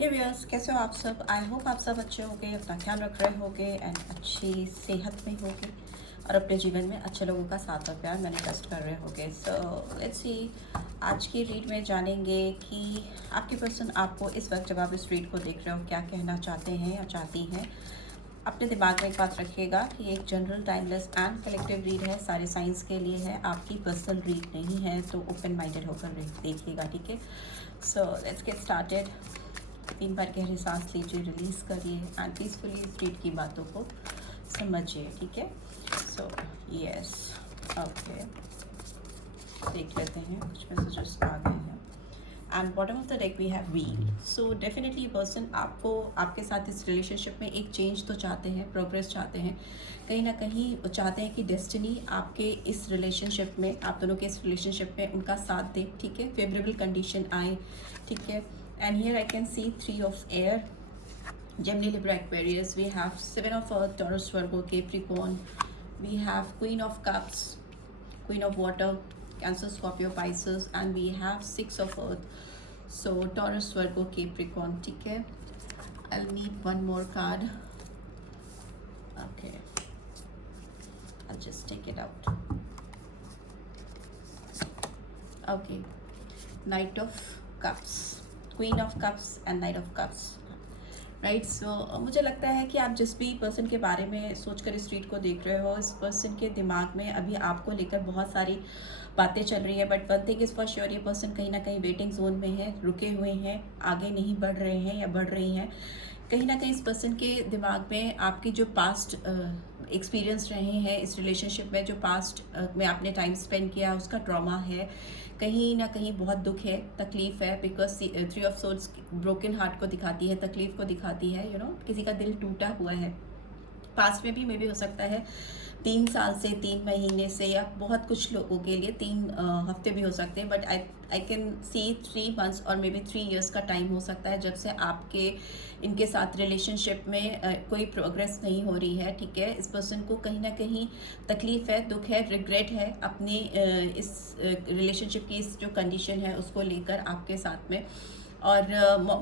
हे viewers, कैसे हो आप सब। आई होप आप सब अच्छे होंगे, अपना ख्याल रख रहे होंगे एंड अच्छी सेहत में होंगे और अपने जीवन में अच्छे लोगों का साथ और प्यार मैनिफेस्ट कर रहे होंगे। सो लेट्स सी, आज की रीड में जानेंगे कि आपके पर्सन आपको इस वक्त जब आप इस रीड को देख रहे हो क्या कहना चाहते हैं या चाहती हैं। अपने दिमाग में एक बात रखिएगा कि एक general, timeless and collective read है, सारे साइंस के लिए है, आपकी पर्सनल रीड नहीं है, तो ओपन माइंडेड होकर देखिएगा, ठीक है। So let's get started. 3 बार गहरी सांस लीजिए, रिलीज करिए एंड पीसफुली इस रीड की बातों को समझिए, ठीक है। सो यस, ओके, देख लेते हैं कुछ मैसेजेस आ गए हैं। And bottom of the deck we have wheel. So definitely person आपको, आपके साथ इस रिलेशनशिप में एक चेंज तो चाहते हैं, प्रोग्रेस चाहते हैं, कहीं ना कहीं चाहते हैं कि डेस्टिनी आपके इस रिलेशनशिप में, आप दोनों के इस रिलेशनशिप में उनका साथ दे, ठीक है, फेवरेबल कंडीशन आए, ठीक है। And here I can see 3 of air, Gemini, Libra, Aquarius. We have 7 of Earth, Taurus, Virgo, Capricorn. We have Queen of Cups, Queen of Water, Cancer, Scorpio, Pisces, and we have 6 of Earth. So Taurus, Virgo, Capricorn. ठीक है. I'll need one more card. Okay. I'll just take it out. Okay. Knight of Cups, Queen of Cups, and Knight of Cups. Right. So मुझे लगता है कि आप जिस भी person के बारे में सोचकर इस रीड को देख रहे हो, इस पर्सन के दिमाग में अभी आपको लेकर बहुत सारी बातें चल रही है, but one thing is for sure, ये पर्सन कहीं ना कहीं वेटिंग जोन में है, रुके हुए हैं, आगे नहीं बढ़ रहे हैं या बढ़ रही हैं। कहीं ना कहीं इस पर्सन के दिमाग में आपकी जो पास्ट एक्सपीरियंस रहे हैं इस रिलेशनशिप में, जो पास्ट में आपने टाइम स्पेंड किया, उसका ट्रॉमा है, कहीं ना कहीं बहुत दुख है, तकलीफ है, because 3 of swords broken heart को दिखाती है, तकलीफ को दिखाती है, यू नो, किसी का दिल टूटा हुआ है। पास्ट में भी मे भी हो सकता है 3 साल से, 3 महीने से, या बहुत कुछ लोगों के लिए 3 हफ्ते भी हो सकते हैं, but I can see 3 months और मे बी 3 ईयर्स का टाइम हो सकता है जब से आपके इनके साथ रिलेशनशिप में कोई प्रोग्रेस नहीं हो रही है, ठीक है। इस पर्सन को कहीं ना कहीं तकलीफ है, दुख है, रिग्रेट है अपनी इस रिलेशनशिप की इस जो कंडीशन है उसको लेकर आपके साथ में, और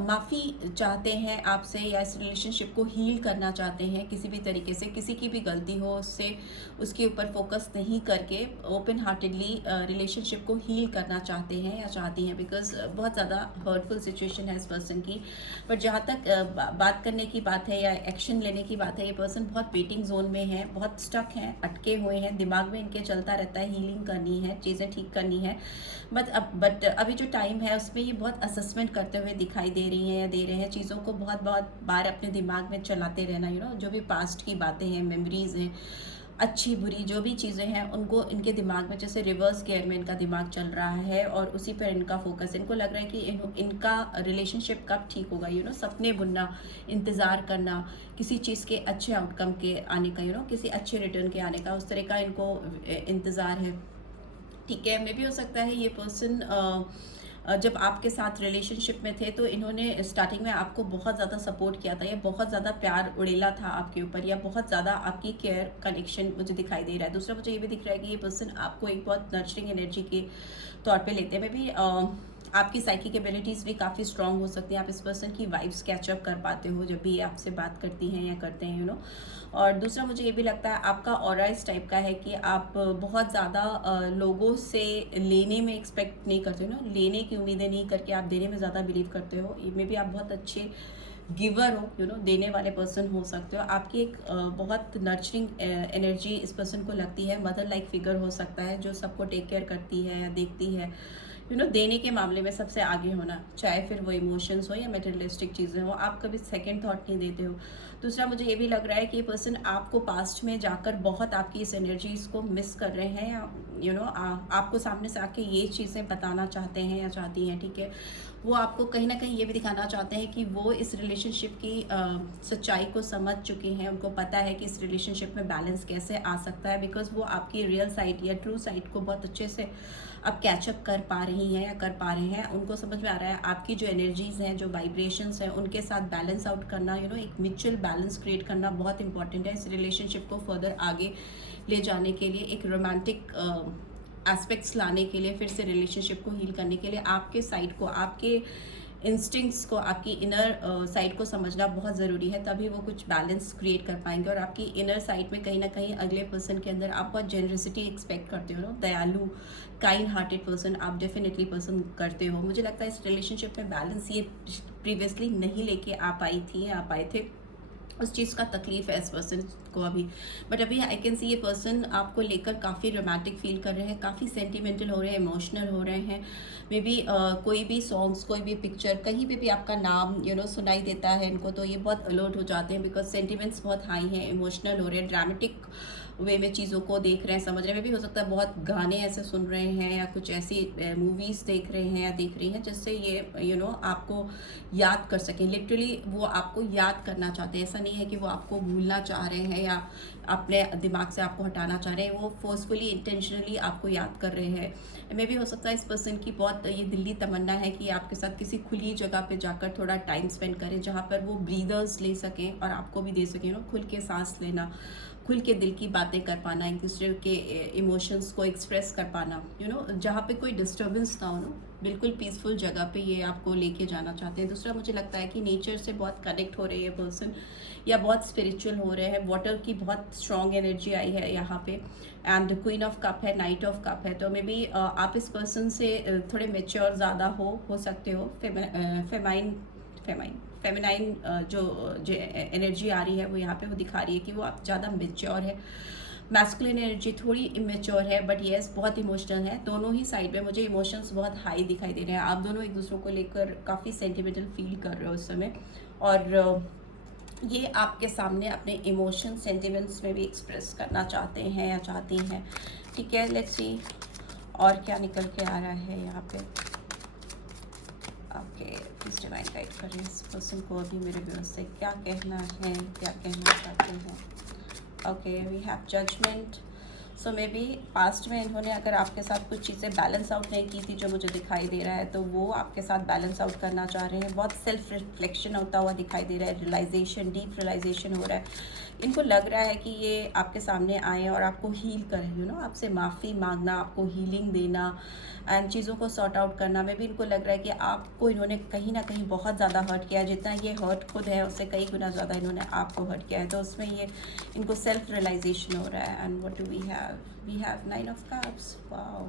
माफ़ी चाहते हैं आपसे, या इस रिलेशनशिप को हील करना चाहते हैं किसी भी तरीके से, किसी की भी गलती हो उससे उसके ऊपर फोकस नहीं करके ओपन हार्टेडली रिलेशनशिप को हील करना चाहते हैं या चाहती हैं, बिकॉज बहुत ज़्यादा हर्टफुल सिचुएशन है इस पर्सन की। बट जहाँ तक बात करने की बात है या एक्शन लेने की बात है, ये पर्सन बहुत वेटिंग जोन में है, बहुत स्टक हैं, अटके हुए हैं, दिमाग में इनके चलता रहता है हीलिंग करनी है, चीज़ें ठीक करनी है, बट अभी जो टाइम है उसमें ये बहुत असेसमेंट करते हुए दिखाई दे रही हैं या दे रहे हैं, चीज़ों को बहुत बहुत बार अपने दिमाग में चलाते रहना, यू नो, जो भी पास्ट की बातें हैं, मेमोरीज हैं, अच्छी बुरी जो भी चीज़ें हैं, उनको इनके दिमाग में जैसे रिवर्स गियर में इनका दिमाग चल रहा है और उसी पर इनका फोकस, इनको लग रहा है कि इनका रिलेशनशिप कब ठीक होगा, यू नो, सपने बुनना, इंतज़ार करना किसी चीज़ के अच्छे आउटकम के आने का, यू नो, किसी अच्छे रिटर्न के आने का, उस तरह का इनको इंतज़ार है, ठीक है। मे भी हो सकता है ये पर्सन जब आपके साथ रिलेशनशिप में थे तो इन्होंने स्टार्टिंग में आपको बहुत ज़्यादा सपोर्ट किया था, या बहुत ज़्यादा प्यार उड़ेला था आपके ऊपर, या बहुत ज़्यादा आपकी केयर कनेक्शन मुझे दिखाई दे रहा है। दूसरा मुझे ये भी दिख रहा है कि ये पर्सन आपको एक बहुत नर्चरिंग एनर्जी के तौर पे लेते हैं। मे भी आपकी साइकिक एबिलिटीज़ भी काफ़ी स्ट्रांग हो सकती हैं, आप इस पर्सन की वाइब्स कैचअप कर पाते हो जब भी आपसे बात करती हैं या करते हैं, यू नो। और दूसरा मुझे ये भी लगता है आपका ऑरा इस टाइप का है कि आप बहुत ज़्यादा लोगों से लेने में एक्सपेक्ट नहीं करते हो ना, लेने की उम्मीदें नहीं करके आप देने में ज़्यादा बिलीव करते हो। मे भी आप बहुत अच्छे गिवर हो, यू नो, देने वाले पर्सन हो सकते हो। आपकी एक बहुत नर्चरिंग एनर्जी इस पर्सन को लगती है, मदर लाइक फिगर हो सकता है जो सबको टेक केयर करती है या देखती है, यू नो, देने के मामले में सबसे आगे होना, चाहे फिर वो इमोशंस हो या मटेरियलिस्टिक चीज़ें हो, आप कभी सेकंड थॉट नहीं देते हो। दूसरा मुझे ये भी लग रहा है कि ये पर्सन आपको पास्ट में जाकर बहुत आपकी इस एनर्जीज को मिस कर रहे हैं, या यू नो, आपको सामने से आके ये चीज़ें बताना चाहते हैं या चाहती हैं, ठीक है। वो आपको कहीं ना कहीं ये भी दिखाना चाहते हैं कि वो इस रिलेशनशिप की सच्चाई को समझ चुके हैं, उनको पता है कि इस रिलेशनशिप में बैलेंस कैसे आ सकता है, बिकॉज वो आपकी रियल साइड या ट्रू साइड को बहुत अच्छे से अब कैचअप कर पा रही हैं या कर पा रहे हैं। उनको समझ में आ रहा है आपकी जो एनर्जीज़ हैं, जो वाइब्रेशंस हैं, उनके साथ बैलेंस आउट करना, यू नो, एक म्यूचुअल बैलेंस क्रिएट करना बहुत इंपॉर्टेंट है इस रिलेशनशिप को फर्दर आगे ले जाने के लिए, एक रोमांटिक एस्पेक्ट्स लाने के लिए, फिर से रिलेशनशिप को हील करने के लिए, आपके साइड को, आपके इंस्टिंक्ट्स को, आपकी इनर साइड को समझना बहुत ज़रूरी है, तभी वो कुछ बैलेंस क्रिएट कर पाएंगे। और आपकी इनर साइड में कहीं ना कहीं अगले पर्सन के अंदर आप बहुत जेनरसिटी एक्सपेक्ट करते हो ना, दयालु काइंड हार्टेड पर्सन आप डेफिनेटली पसंद करते हो। मुझे लगता है इस रिलेशनशिप में बैलेंस ये प्रीवियसली नहीं लेके आ पाई थी, आ पाए थे, उस चीज़ का तकलीफ है इस पर्सन को अभी। बट अभी आई कैन सी ये पर्सन आपको लेकर काफ़ी रोमांटिक फील कर रहे हैं, काफ़ी सेंटिमेंटल हो रहे हैं, इमोशनल हो रहे हैं। मे बी कोई भी सॉन्ग्स, कोई भी पिक्चर, कहीं पे भी आपका नाम सुनाई देता है इनको, तो ये बहुत अलर्ट हो जाते हैं, बिकॉज सेंटिमेंट्स बहुत हाई हैं, इमोशनल हो रहे हैं, ड्रामेटिक वे में चीज़ों को देख रहे हैं, समझ रहे हैं। भी हो सकता है बहुत गाने ऐसे सुन रहे हैं या कुछ ऐसी मूवीज़ देख रहे हैं या देख रही हैं जिससे ये आपको याद कर सकें। लिटरली वो आपको याद करना चाहते हैं, ऐसा नहीं है कि वो आपको भूलना चाह रहे हैं या अपने दिमाग से आपको हटाना चाह रहे हैं, वो फोर्सफुली इंटेंशनली आपको याद कर रहे हैं। मे भी हो सकता है इस पर्सन की बहुत ये दिल्ली तमन्ना है कि आपके साथ किसी खुली जगह पे जाकर थोड़ा टाइम स्पेंड करें, जहाँ पर वो ब्रीदर्स ले सकें और आपको भी दे सकें, खुल के सांस लेना, खुल के दिल की बातें कर पाना, एक दूसरे के इमोशंस को एक्सप्रेस कर पाना, जहाँ पे कोई डिस्टर्बेंस ना हो, बिल्कुल पीसफुल जगह पे ये आपको लेके जाना चाहते हैं। दूसरा, मुझे लगता है कि नेचर से बहुत कनेक्ट हो रही है पर्सन, या बहुत स्पिरिचुअल हो रहे हैं। वाटर की बहुत स्ट्रॉन्ग एनर्जी आई है यहाँ पे, एंड क्वीन ऑफ कप है, नाइट ऑफ कप है। तो मे बी आप इस पर्सन से थोड़े मेच्योर ज़्यादा हो सकते हो, फेमिनाइन जो एनर्जी आ रही है वो यहाँ पे वो दिखा रही है कि वो आप ज़्यादा मेच्योर है। मैस्कुलिन एनर्जी थोड़ी इमेच्योर है, बट येस बहुत इमोशनल है। दोनों ही साइड में मुझे इमोशंस बहुत हाई दिखाई दे रहे हैं। आप दोनों एक दूसरों को लेकर काफ़ी सेंटिमेंटल फील कर रहे हो उस समय, और ये आपके सामने अपने इमोशन सेंटिमेंट्स में भी एक्सप्रेस करना चाहते हैं या चाहती हैं। ठीक है, लेट्स सी और क्या निकल के आ रहा है यहाँ पे। ओके, प्लीज डिवाइन गाइड करें इस पर्सन को अभी मेरे व्यूअर्स से क्या कहना है, क्या कहना चाहते हैं। Okay, we have judgement. So maybe past में इन्होंने अगर आपके साथ कुछ चीज़ें बैलेंस आउट नहीं की थी, जो मुझे दिखाई दे रहा है, तो वो आपके साथ बैलेंस आउट करना चाह रहे हैं। बहुत सेल्फ रिफ्लेक्शन होता हुआ दिखाई दे रहा है, रियलाइजेशन, डीप रियलाइजेशन हो रहा है। इनको लग रहा है कि ये आपके सामने आए और आपको हील करें, आपसे माफ़ी मांगना, आपको हीलिंग देना एंड चीज़ों को सॉर्ट आउट करना में भी इनको लग रहा है कि आपको इन्होंने कहीं ना कहीं बहुत ज़्यादा हर्ट किया है। जितना ये हर्ट खुद है उससे कई गुना ज़्यादा इन्होंने आपको हर्ट किया है, तो उसमें ये इनको सेल्फ रियलाइजेशन हो रहा है। And what do we have nine of cups. Wow,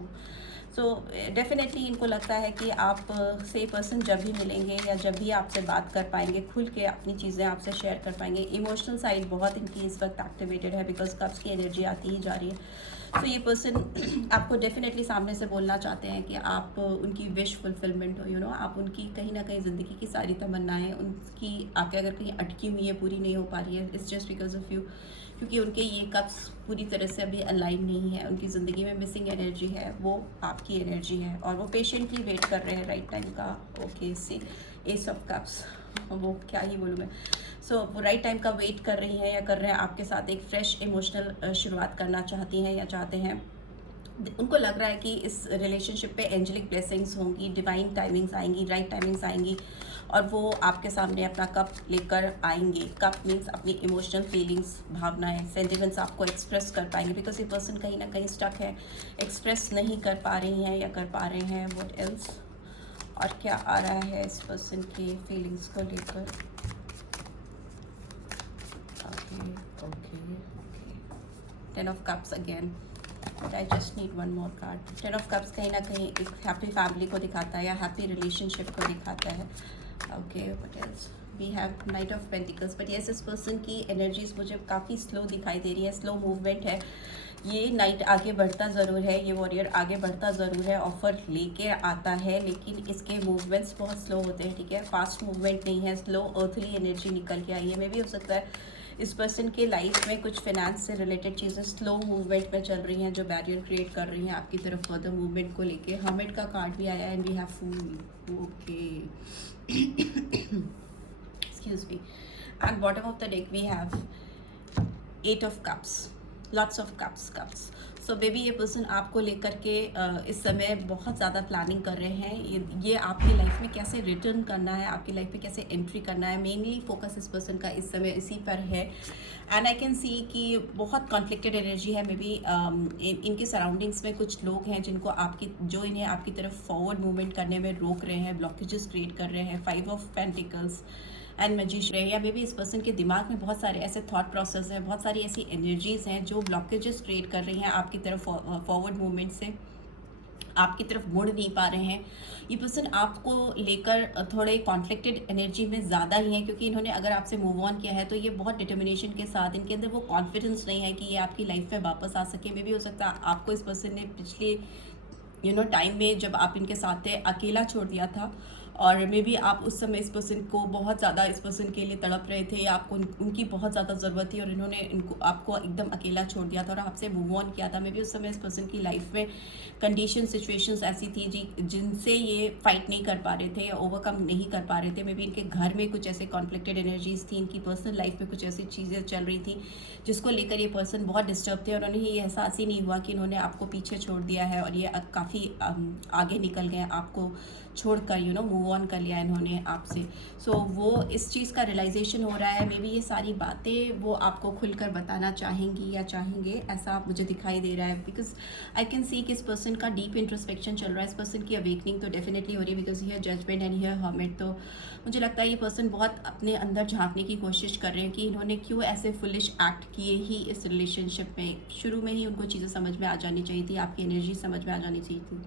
so definitely इनको लगता है कि आप से पर्सन जब भी मिलेंगे या जब भी आपसे बात कर पाएंगे, खुल के अपनी चीज़ें आपसे शेयर कर पाएंगे। इमोशनल साइड बहुत इनकी इस वक्त एक्टिवेटेड है, बिकॉज कप्स की एनर्जी आती ही जा रही है। तो ये पर्सन आपको डेफिनेटली सामने से बोलना चाहते हैं कि आप उनकी विश फुलफिलमेंट हो, आप उनकी कहीं ना कहीं ज़िंदगी की सारी तमन्नाएं उनकी आके अगर कहीं अटकी हुई है, पूरी नहीं हो पा रही है, it's just because of you, क्योंकि उनके ये कप्स पूरी तरह से अभी अलाइन नहीं है। उनकी ज़िंदगी में मिसिंग एनर्जी है, वो आपकी एनर्जी है, और वो पेशेंटली वेट कर रहे हैं राइट टाइम का। Okay, see ace of cups, वो क्या ही बोलूँ मैं। सो वो राइट टाइम का वेट कर रही हैं या कर रहे हैं, आपके साथ एक फ्रेश इमोशनल शुरुआत करना चाहती हैं या चाहते हैं। उनको लग रहा है कि इस रिलेशनशिप पे एंजेलिक ब्लेसिंग्स होंगी, डिवाइन टाइमिंग्स आएंगी, राइट टाइमिंग्स आएंगी, और वो आपके सामने अपना कप लेकर आएंगे। कप मीन्स अपनी इमोशनल फीलिंग्स, भावनाएं, सेंटिमेंट्स आपको एक्सप्रेस कर पाएंगे, बिकॉज ये पर्सन कहीं ना कहीं स्टक है, एक्सप्रेस नहीं कर पा रही हैं या कर पा रहे हैं। व्हाट एल्स, और क्या आ रहा है इस पर्सन के फीलिंग्स को लेकर। Okay, ten of cups again, but I just need one more card. Ten of cups कहीं ना कहीं एक हैप्पी फैमिली को दिखाता है या हैप्पी रिलेशनशिप को दिखाता है। Okay, what else, we have knight of pentacles. But yes, इस पर्सन की एनर्जीज मुझे काफ़ी स्लो दिखाई दे रही है, स्लो मूवमेंट है। ये नाइट आगे बढ़ता ज़रूर है, ये वॉरियर आगे बढ़ता ज़रूर है, ऑफर लेके आता है, लेकिन इसके मूवमेंट्स बहुत स्लो होते हैं। ठीक है, फास्ट मूवमेंट नहीं है, स्लो अर्थली एनर्जी निकल के आई है। मे भी हो सकता है इस पर्सन के लाइफ में कुछ फाइनेंस से रिलेटेड चीज़ें स्लो मूवमेंट में चल रही हैं, जो बैरियर क्रिएट कर रही हैं आपकी तरफ फर्दर मूवमेंट को लेके। हर्मिट का कार्ड भी आया and we have fool. Okay, excuse me. At bottom of the deck we have eight of cups. Lots of cups. So baby ये पर्सन आपको लेकर के इस समय बहुत ज़्यादा प्लानिंग कर रहे हैं। ये आपकी लाइफ में कैसे रिटर्न करना है, आपकी लाइफ में कैसे एंट्री करना है, मेनली फोकस इस पर्सन का इस समय इसी पर है। एंड आई कैन सी कि बहुत कॉन्फ्लिक्टेड एनर्जी है। मे बी इनके सराउंडिंग्स में कुछ लोग हैं जिनको जो इन्हें आपकी तरफ फॉरवर्ड मूवमेंट करने में रोक रहे हैं, ब्लॉकेजेस क्रिएट कर रहे हैं। 5 ऑफ पेंटिकल्स एंड मैजिशियन, या मे बी इस पर्सन के दिमाग में बहुत सारे ऐसे थॉट प्रोसेस हैं, बहुत सारी ऐसी एनर्जीज हैं जो ब्लॉकेजेस क्रिएट कर रही हैं आपकी तरफ फॉरवर्ड मूवमेंट से, आपकी तरफ मुड़ नहीं पा रहे हैं। ये पर्सन आपको लेकर थोड़े कॉन्फ्लिक्टेड एनर्जी में ज़्यादा ही है, क्योंकि इन्होंने अगर आपसे मूव ऑन किया है तो ये बहुत डिटर्मिनेशन के साथ, इनके अंदर वो कॉन्फिडेंस नहीं है कि ये आपकी लाइफ में वापस आ सके। मे बी हो सकता है आपको इस पर्सन ने पिछले टाइम में जब आप इनके साथ थे अकेला छोड़ दिया था, और मे बी आप उस समय इस पर्सन को बहुत ज़्यादा इस पर्सन के लिए तड़प रहे थे, या आपको उनकी बहुत ज़्यादा ज़रूरत थी और इन्होंने आपको एकदम अकेला छोड़ दिया था और आपसे मूव ऑन किया था। मे बी उस समय इस पर्सन की लाइफ में कंडीशन सिचुएशंस ऐसी थी जिनसे ये फाइट नहीं कर पा रहे थे या ओवरकम नहीं कर पा रहे थे। मे बी इनके घर में कुछ ऐसे कॉन्फ्लिक्टेड एनर्जीज थी, इनकी पर्सनल लाइफ में कुछ ऐसी चीज़ें चल रही थी जिसको लेकर ये पर्सन बहुत डिस्टर्ब थे, और उन्हें ये एहसास ही नहीं हुआ कि इन्होंने आपको पीछे छोड़ दिया है और ये काफ़ी आगे निकल गए, आपको छोड़कर मूव ऑन कर लिया इन्होंने आपसे। सो वो इस चीज़ का रियलाइजेशन हो रहा है। मे बी ये सारी बातें वो आपको खुलकर बताना चाहेंगी या चाहेंगे, ऐसा मुझे दिखाई दे रहा है। बिकॉज आई कैन सी कि इस पर्सन का डीप इंट्रोस्पेक्शन चल रहा है, इस पर्सन की अवेकनिंग तो डेफिनेटली हो रही है, because here judgement and here hermit. तो मुझे लगता है ये पर्सन बहुत अपने अंदर झांकने की कोशिश कर रहे हैं कि इन्होंने क्यों ऐसे फुलिश एक्ट किए ही इस रिलेशनशिप में। शुरू में ही उनको चीज़ें समझ में आ जानी चाहिए थी, आपकी एनर्जी समझ में आ जानी चाहिए थी।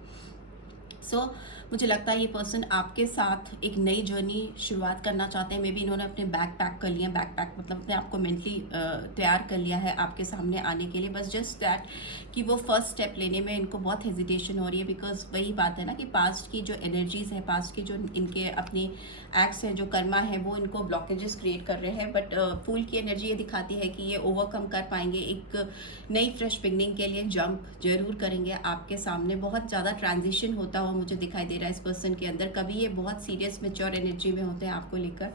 सो मुझे लगता है ये पर्सन आपके साथ एक नई जर्नी शुरुआत करना चाहते हैं। मे बी इन्होंने अपने बैग पैक कर लिया, बैग पैक मतलब अपने आप को मेंटली तैयार कर लिया है आपके सामने आने के लिए। बस जस्ट दैट कि वो फर्स्ट स्टेप लेने में इनको बहुत हेजिटेशन हो रही है, बिकॉज वही बात है ना कि पास्ट की जो एनर्जीज हैं, पास्ट की जो इनके अपनी एक्ट्स हैं, जो कर्मा है, वो इनको ब्लॉकेजेस क्रिएट कर रहे हैं। बट फूल की एनर्जी ये दिखाती है कि ये ओवरकम कर पाएंगे, एक नई फ्रेश बिगनिंग के लिए जंप जरूर करेंगे। आपके सामने बहुत ज़्यादा ट्रांजिशन होता हुआ मुझे दिखाई दे रहा है इस पर्सन के अंदर। कभी ये बहुत सीरियस मैच्योर एनर्जी में होते हैं आपको लेकर।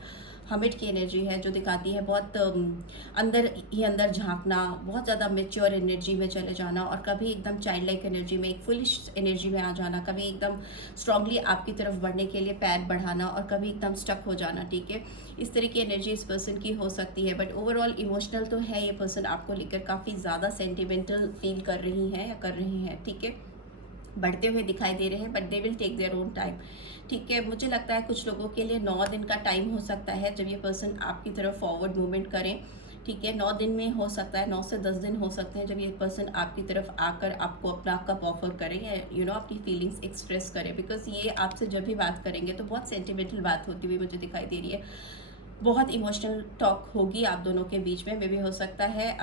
हमिट की एनर्जी है जो दिखाती है बहुत अंदर ही अंदर झांकना, बहुत ज़्यादा मैच्योर एनर्जी में चले जाना, और कभी एकदम चाइल्ड लाइक एनर्जी में, एक फुलिश एनर्जी में आ जाना, कभी एकदम स्ट्रांगली आपकी तरफ बढ़ने के लिए पैर बढ़ाना और कभी एकदम स्टक हो जाना। ठीक है, इस तरह की एनर्जी इस पर्सन की हो सकती है। बट ओवरऑल इमोशनल तो है ये पर्सन, आपको लेकर काफ़ी ज़्यादा सेंटिमेंटल फील कर रही हैं या कर रही हैं। ठीक है, बढ़ते हुए दिखाई दे रहे हैं, but they will take their own time. ठीक है, मुझे लगता है कुछ लोगों के लिए 9 दिन का टाइम हो सकता है जब ये पर्सन आपकी तरफ फॉरवर्ड मूवमेंट करें। ठीक है, 9 दिन में हो सकता है, 9 से 10 दिन हो सकते हैं जब ये पर्सन आपकी तरफ आकर आपको अपना कप ऑफर करें या अपनी फीलिंग्स एक्सप्रेस करें। बिकॉज ये आपसे जब भी बात करेंगे तो बहुत सेंटिमेंटल बात होती हुई मुझे दिखाई दे रही है, बहुत इमोशनल टॉक होगी आप दोनों के बीच में। मे भी हो सकता है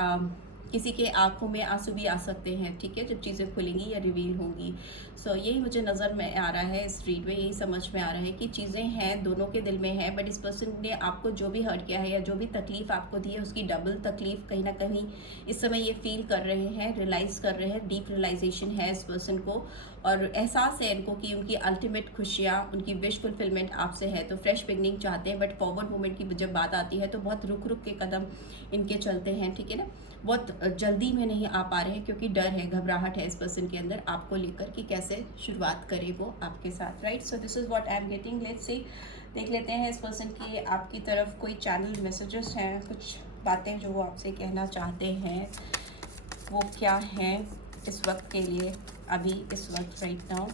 किसी के आंखों में आंसू भी आ सकते हैं। ठीक है, जब चीज़ें खुलेंगी या रिवील होंगी। सो यही मुझे नज़र में आ रहा है, इस रीड में यही समझ में आ रहा है कि चीज़ें हैं, दोनों के दिल में है, बट इस पर्सन ने आपको जो भी हर्ट किया है या जो भी तकलीफ़ आपको दी है उसकी डबल तकलीफ़ कहीं ना कहीं इस समय ये फील कर रहे हैं, रियलाइज़ कर रहे हैं। डीप रियलाइजेशन है इस पर्सन को, और एहसास है इनको कि उनकी अल्टीमेट खुशियाँ, उनकी विश फुलफिलमेंट आपसे है। तो फ्रेश बिगनिंग चाहते हैं, बट फॉरवर्ड मूवमेंट की जब बात आती है तो बहुत रुक रुक के कदम इनके चलते हैं। ठीक है ना, बहुत जल्दी में नहीं आ पा रहे हैं क्योंकि डर है, घबराहट है इस पर्सन के अंदर आपको लेकर कि कैसे शुरुआत करे वो आपके साथ। Right, so this is what I am getting. Let's see, देख लेते हैं इस पर्सन की आपकी तरफ कोई चैनल मैसेजेस हैं, कुछ बातें जो वो आपसे कहना चाहते हैं, वो क्या हैं इस वक्त के लिए, अभी इस वक्त राइट नाउ।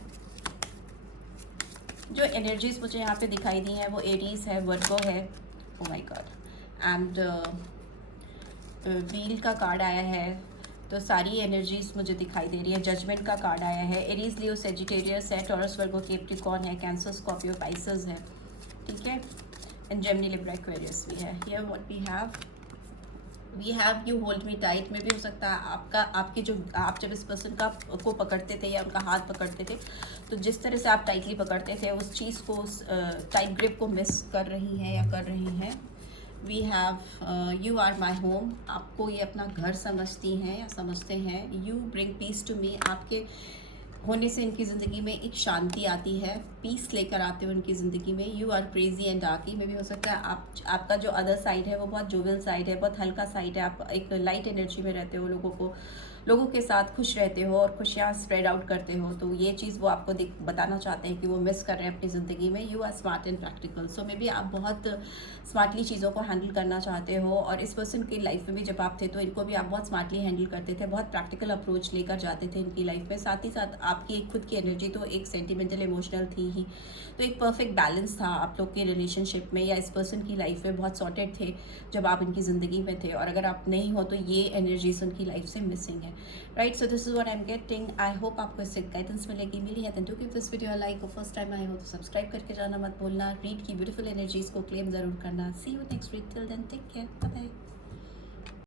जो एनर्जीज मुझे यहाँ पे दिखाई दी हैं वो एरीज है, वर्गो है, oh my God, and wheel का कार्ड आया है। तो सारी एनर्जीज मुझे दिखाई दे रही है। जजमेंट का कार्ड आया है, एरीज, लियो, सेजिटेरियस है, टॉरस, वर्गो, कैप्रिकॉर्न है, कैंसर, स्कॉर्पियो, पाइसेस है। ठीक है, एंड जेमिनी, लिब्रा, एक्वेरियस भी है। Here what we have you hold me tight में भी हो सकता है आपके जो आप जब इस पर्सन को पकड़ते थे या उनका हाथ पकड़ते थे तो जिस तरह से आप टाइटली पकड़ते थे उस चीज़ को, उस टाइट ग्रिप को मिस कर रही हैं या कर रही हैं। We have you are my home, आपको ये अपना घर समझती हैं या समझते हैं। You bring peace to me, आपके होने से इनकी ज़िंदगी में एक शांति आती है, पीस लेकर आते हो इनकी ज़िंदगी में। You are crazy and darky, में भी हो सकता है आपका जो अदर साइड है वो बहुत जोवियल साइड है, बहुत हल्का साइड है, आप एक लाइट एनर्जी में रहते हो, लोगों के साथ खुश रहते हो और खुशियाँ स्प्रेड आउट करते हो। तो ये चीज़ वो आपको बताना चाहते हैं कि वो मिस कर रहे हैं अपनी ज़िंदगी में। You are smart and practical, so maybe आप बहुत स्मार्टली चीज़ों को हैंडल करना चाहते हो, और इस पर्सन की लाइफ में भी जब आप थे तो इनको भी आप बहुत स्मार्टली हैंडल करते थे, बहुत प्रैक्टिकल अप्रोच लेकर जाते थे इनकी लाइफ में। साथ ही साथ आपकी एक खुद की एनर्जी तो एक सेंटिमेंटल इमोशनल थी ही, तो एक परफेक्ट बैलेंस था आप लोग के रिलेशनशिप में, या इस पर्सन की लाइफ में बहुत सॉर्टेड थे जब आप इनकी ज़िंदगी में थे। और अगर आप नहीं हो तो ये एनर्जीज उनकी लाइफ से मिसिंग है, right. So this is what I am getting. I hope आपको इससे गाइडेंस मिली है। Then do give this video like, और फर्स्ट टाइम आए हो तो सब्सक्राइब करके जाना मत भूलना। रीड की ब्यूटीफुल एनर्जीज को क्लेम जरूर करना। See you next week, till then take care, bye bye.